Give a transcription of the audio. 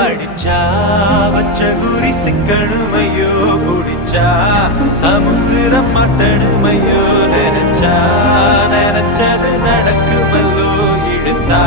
அடிச்சா வச்ச குறி சிக்கணுமையோ குடிச்சா சமுத்திரம் மாட்டணுமையோ நினைச்சா நினைச்சது நடக்குமல்லோ இழுத்தா